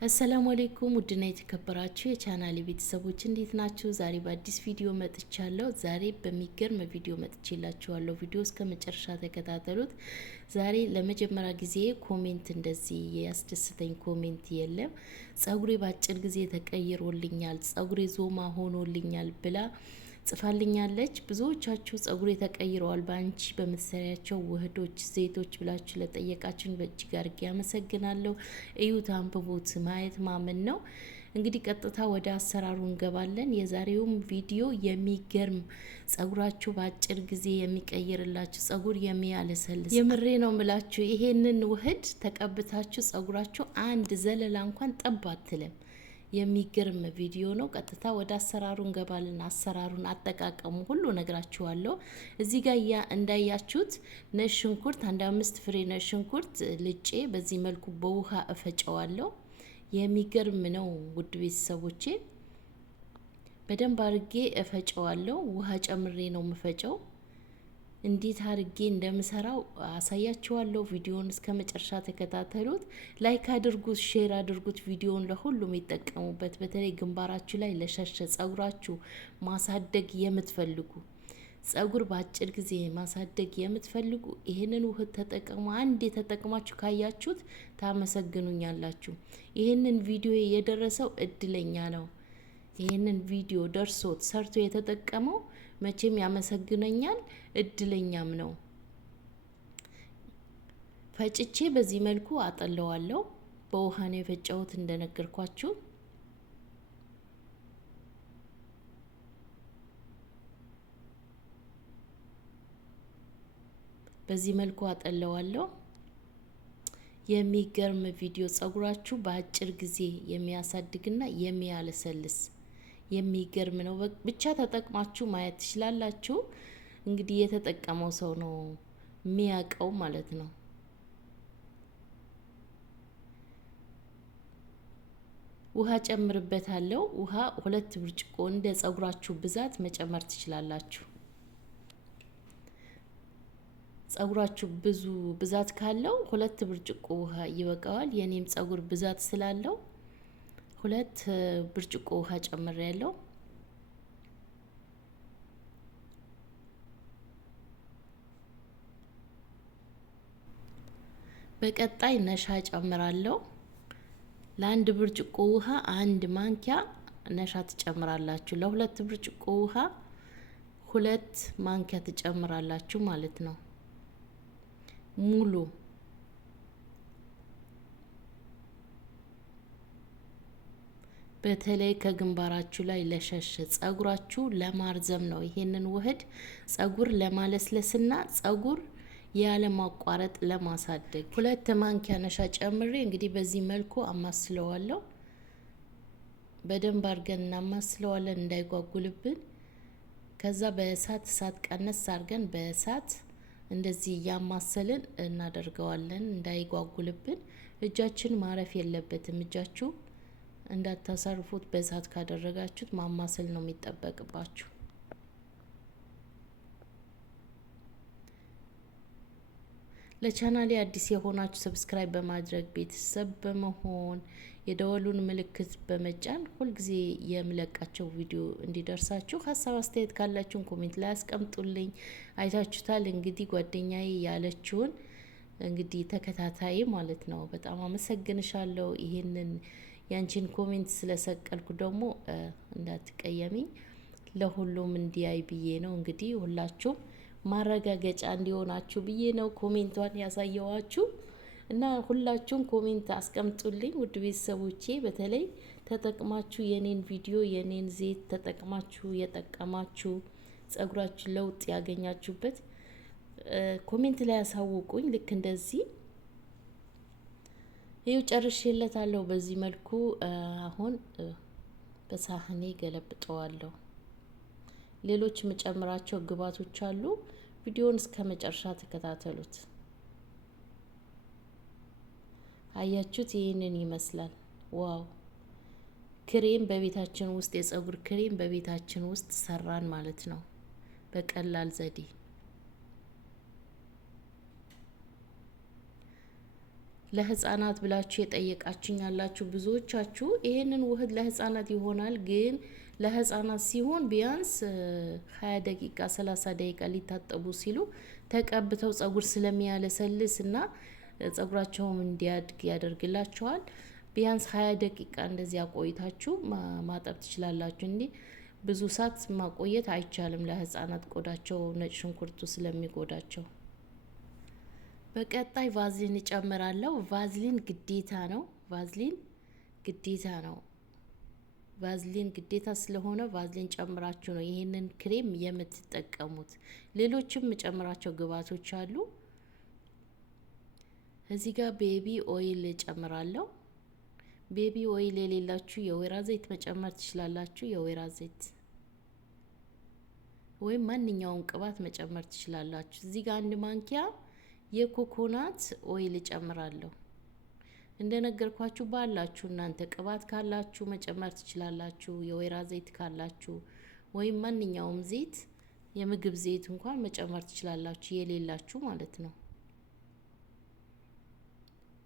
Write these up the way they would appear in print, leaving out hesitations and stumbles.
አሰላሙ አለይኩም ውድና የተከበራችሁ የቻናሌ ቤተሰቦች እንዴት ናችሁ? ዛሬ በአዲስ ቪዲዮ መጥቻለሁ። ዛሬ በሚገርም ቪዲዮ መጥቼላችኋለሁ። ቪዲዮ እስከ መጨረሻ ተከታተሉት። ዛሬ ለመጀመሪያ ጊዜ ኮሜንት እንደዚህ ያስደስተኝ ኮሜንት የለም። ጸጉሬ በአጭር ጊዜ ተቀይሮልኛል፣ ጸጉሬ ዞማ ሆኖልኛል ብላ ጽፋልኛለች። ብዙዎቻችሁ ጸጉሬ ተቀይረዋል በአንቺ በምትሰሪያቸው ውህዶች፣ ዘይቶች ብላችሁ ለጠየቃችሁን በእጅግ አድርጌ አመሰግናለሁ። እዩት፣ አንብቡት፣ ማየት ማመን ነው። እንግዲህ ቀጥታ ወደ አሰራሩ እንገባለን። የዛሬውም ቪዲዮ የሚገርም ጸጉራችሁ በአጭር ጊዜ የሚቀይርላችሁ ጸጉር የሚያለሰልስ የምሬ ነው ምላችሁ። ይሄንን ውህድ ተቀብታችሁ ጸጉራችሁ አንድ ዘለላ እንኳን ጠብ አትልም። የሚገርም ቪዲዮ ነው። ቀጥታ ወደ አሰራሩ እንገባለን። አሰራሩን አጠቃቀሙ ሁሉ ነግራችኋለሁ። እዚህ ጋር እንዳያችሁት ነጭ ሽንኩርት አንድ 5 ፍሬ ነጭ ሽንኩርት ልጬ በዚህ መልኩ በውሃ እፈጨዋለሁ። የሚገርም ነው ውድ ቤተሰቦቼ፣ በደንብ አርጌ እፈጨዋለሁ። ውሃ ጨምሬ ነው የምፈጨው። እንዴት አርጌ እንደምሰራው አሳያችኋለሁ። ቪዲዮውን እስከ መጨረሻ ተከታተሉት። ላይክ አድርጉት፣ ሼር አድርጉት። ቪዲዮውን ለሁሉም ይጠቀሙበት። በተለይ ግንባራችሁ ላይ ለሸሸ ጸጉራችሁ ማሳደግ የምትፈልጉ፣ ጸጉር በአጭር ጊዜ ማሳደግ የምትፈልጉ ይህንን ውህድ ተጠቀሙ። አንድ የተጠቀማችሁ ካያችሁት ታመሰግኑኛላችሁ። ይህንን ቪዲዮ የደረሰው እድለኛ ነው። ይህንን ቪዲዮ ደርሶት ሰርቶ የተጠቀመው መቼም ያመሰግነኛል፣ እድለኛም ነው። ፈጭቼ በዚህ መልኩ አጠለዋለሁ። በውሃ ነው የፈጨሁት እንደነገርኳችሁ። በዚህ መልኩ አጠለዋለሁ። የሚገርም ቪዲዮ፣ ጸጉራችሁ በአጭር ጊዜ የሚያሳድግና የሚያለሰልስ የሚገርም ነው። ብቻ ተጠቅማችሁ ማየት ትችላላችሁ። እንግዲህ የተጠቀመው ሰው ነው የሚያውቀው ማለት ነው። ውሃ ጨምርበታለሁ። ውሃ 2 ብርጭቆ እንደ ጸጉራችሁ ብዛት መጨመር ትችላላችሁ። ጸጉራችሁ ብዙ ብዛት ካለው 2 ብርጭቆ ውሃ ይበቃዋል። የኔም ጸጉር ብዛት ስላለው 2 ብርጭቆ ውሃ ጨምሬያለሁ። በቀጣይ ነሻ ጨምራለሁ። ለ1 ብርጭቆ ውሃ 1 ማንኪያ ነሻ ትጨምራላችሁ። ለ2 ብርጭቆ ውሃ 2 ማንኪያ ትጨምራላችሁ ማለት ነው ሙሉ። በተለይ ከግንባራችሁ ላይ ለሸሸ ጸጉራችሁ ለማርዘም ነው ይሄንን ውህድ፣ ጸጉር ለማለስለስና ጸጉር ያለ ማቋረጥ ለማሳደግ 2 ማንኪያ ነሻ ጨምሬ እንግዲህ በዚህ መልኩ አማስለዋለሁ። በደንብ አድርገን እናማስለዋለን እንዳይጓጉልብን። ከዛ እሳት ቀነስ አድርገን በእሳት እንደዚህ እያማሰልን እናደርገዋለን እንዳይጓጉልብን። እጃችን ማረፍ የለበትም። እጃችሁ እንዳታሳርፉት። በእሳት ካደረጋችሁት ማማሰል ነው የሚጠበቅባችሁ። ለቻናሌ አዲስ የሆናችሁ ሰብስክራይብ በማድረግ ቤተሰብ በመሆን የደወሉን ምልክት በመጫን ሁልጊዜ የምለቃቸው ቪዲዮ እንዲደርሳችሁ፣ ሀሳብ አስተያየት ካላችሁን ኮሜንት ላይ አስቀምጡልኝ። አይታችሁታል እንግዲህ ጓደኛዬ ያለችውን እንግዲህ ተከታታይ ማለት ነው። በጣም አመሰግንሻለሁ። ይሄንን ያንቺን ኮሜንት ስለሰቀልኩ ደግሞ እንዳትቀየሚኝ፣ ለሁሉም እንዲያይ ብዬ ነው። እንግዲህ ሁላችሁም ማረጋገጫ እንዲሆናችሁ ብዬ ነው ኮሜንቷን ያሳየዋችሁ እና ሁላችሁም ኮሜንት አስቀምጡልኝ ውድ ቤተሰቦቼ። በተለይ ተጠቅማችሁ የኔን ቪዲዮ የኔን ዘይት ተጠቅማችሁ የጠቀማችሁ ጸጉራችሁ ለውጥ ያገኛችሁበት ኮሜንት ላይ ያሳውቁኝ። ልክ እንደዚህ ይኸው ጨርሼለታለሁ። በዚህ መልኩ አሁን በሳህኔ ገለብጠዋለሁ። ሌሎች የምጨምራቸው ግብአቶች አሉ። ቪዲዮውን እስከ መጨረሻ ተከታተሉት። አያችሁት? ይህንን ይመስላል። ዋው! ክሬም በቤታችን ውስጥ የጸጉር ክሬም በቤታችን ውስጥ ሰራን ማለት ነው በቀላል ዘዴ። ለህፃናት ብላችሁ የጠየቃችሁኝ ያላችሁ ብዙዎቻችሁ ይሄንን ውህድ ለህፃናት ይሆናል፣ ግን ለህፃናት ሲሆን ቢያንስ 20 ደቂቃ 30 ደቂቃ ሊታጠቡ ሲሉ ተቀብተው ጸጉር ስለሚያለሰልስ እና ጸጉራቸውም እንዲያድግ ያደርግላቸዋል። ቢያንስ 20 ደቂቃ እንደዚህ አቆይታችሁ ማጠብ ትችላላችሁ። እንዲህ ብዙ ሰዓት ማቆየት አይቻልም ለህፃናት ቆዳቸው ነጭ ሽንኩርቱ ስለሚጎዳቸው። በቀጣይ ቫዝሊን እጨምራለሁ። ቫዝሊን ግዴታ ነው። ቫዝሊን ግዴታ ነው። ቫዝሊን ግዴታ ስለሆነ ቫዝሊን ጨምራችሁ ነው ይሄንን ክሬም የምትጠቀሙት። ሌሎችም የጨምራቸው ግብአቶች አሉ። እዚህ ጋር ቤቢ ኦይል ጨምራለሁ። ቤቢ ኦይል የሌላችሁ የወይራ ዘይት መጨመር ትችላላችሁ። የወይራ ዘይት ወይም ማንኛውም ቅባት መጨመር ትችላላችሁ። እዚህ ጋር 1 ማንኪያ የኮኮናት ኦይል ጨምራለሁ። እንደነገርኳችሁ ባላችሁ እናንተ ቅባት ካላችሁ መጨመር ትችላላችሁ። የወይራ ዘይት ካላችሁ ወይም ማንኛውም ዘይት የምግብ ዘይት እንኳን መጨመር ትችላላችሁ፣ የሌላችሁ ማለት ነው።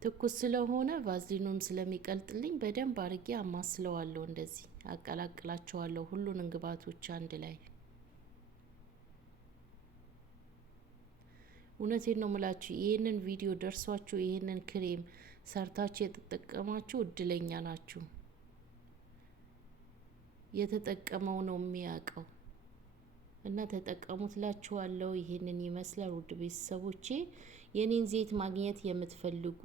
ትኩስ ስለሆነ ቫዝሊኑም ስለሚቀልጥልኝ በደንብ አርጌ አማስለዋለሁ። እንደዚህ አቀላቅላቸዋለሁ ሁሉንም ግብአቶች አንድ ላይ። እውነቴን ነው ምላችሁ፣ ይሄንን ቪዲዮ ደርሷችሁ ይሄንን ክሬም ሰርታችሁ የተጠቀማችሁ እድለኛ ናችሁ። የተጠቀመው ነው የሚያውቀው እና ተጠቀሙት ላችኋለሁ። ይሄንን ይመስላል ውድ ቤተሰቦቼ። የኔን ዘይት ማግኘት የምትፈልጉ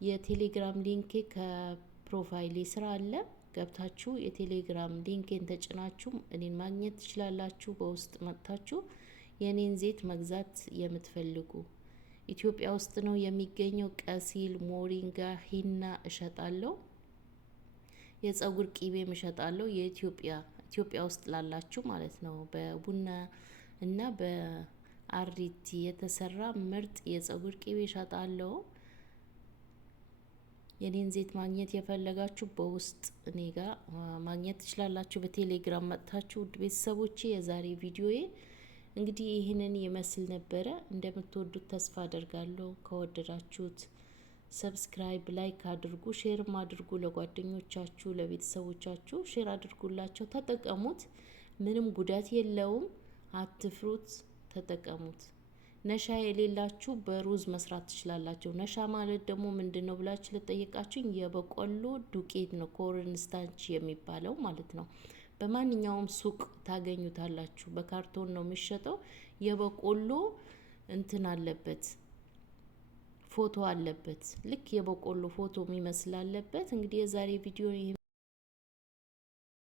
የቴሌግራም ሊንክ ከፕሮፋይሌ ስራ አለ። ገብታችሁ የቴሌግራም ሊንክን ተጭናችሁ እኔን ማግኘት ትችላላችሁ። በውስጥ መጥታችሁ የኔን ዘይት መግዛት የምትፈልጉ ኢትዮጵያ ውስጥ ነው የሚገኘው። ቀሲል፣ ሞሪንጋ፣ ሂና እሸጣለሁ። የጸጉር ቂቤም እሸጣለሁ። ኢትዮጵያ ውስጥ ላላችሁ ማለት ነው። በቡና እና በአሪቲ የተሰራ ምርጥ የጸጉር ቂቤ እሸጣለሁ። የኔን ዘይት ማግኘት የፈለጋችሁ በውስጥ እኔ ጋር ማግኘት ትችላላችሁ። በቴሌግራም መጥታችሁ ውድ ቤተሰቦቼ። የዛሬ ቪዲዮዬ እንግዲህ ይህንን ይመስል ነበረ። እንደምትወዱት ተስፋ አደርጋለሁ። ከወደዳችሁት ሰብስክራይብ፣ ላይክ አድርጉ፣ ሼርም አድርጉ። ለጓደኞቻችሁ ለቤተሰቦቻችሁ ሼር አድርጉላቸው። ተጠቀሙት። ምንም ጉዳት የለውም። አትፍሩት፣ ተጠቀሙት። ነሻ የሌላችሁ በሩዝ መስራት ትችላላችሁ። ነሻ ማለት ደግሞ ምንድነው ብላችሁ ለጠየቃችሁኝ የበቆሎ ዱቄት ነው፣ ኮርን ስታርች የሚባለው ማለት ነው። በማንኛውም ሱቅ ታገኙታላችሁ። በካርቶን ነው የሚሸጠው። የበቆሎ እንትን አለበት፣ ፎቶ አለበት። ልክ የበቆሎ ፎቶ የሚመስል አለበት። እንግዲህ የዛሬ ቪዲዮ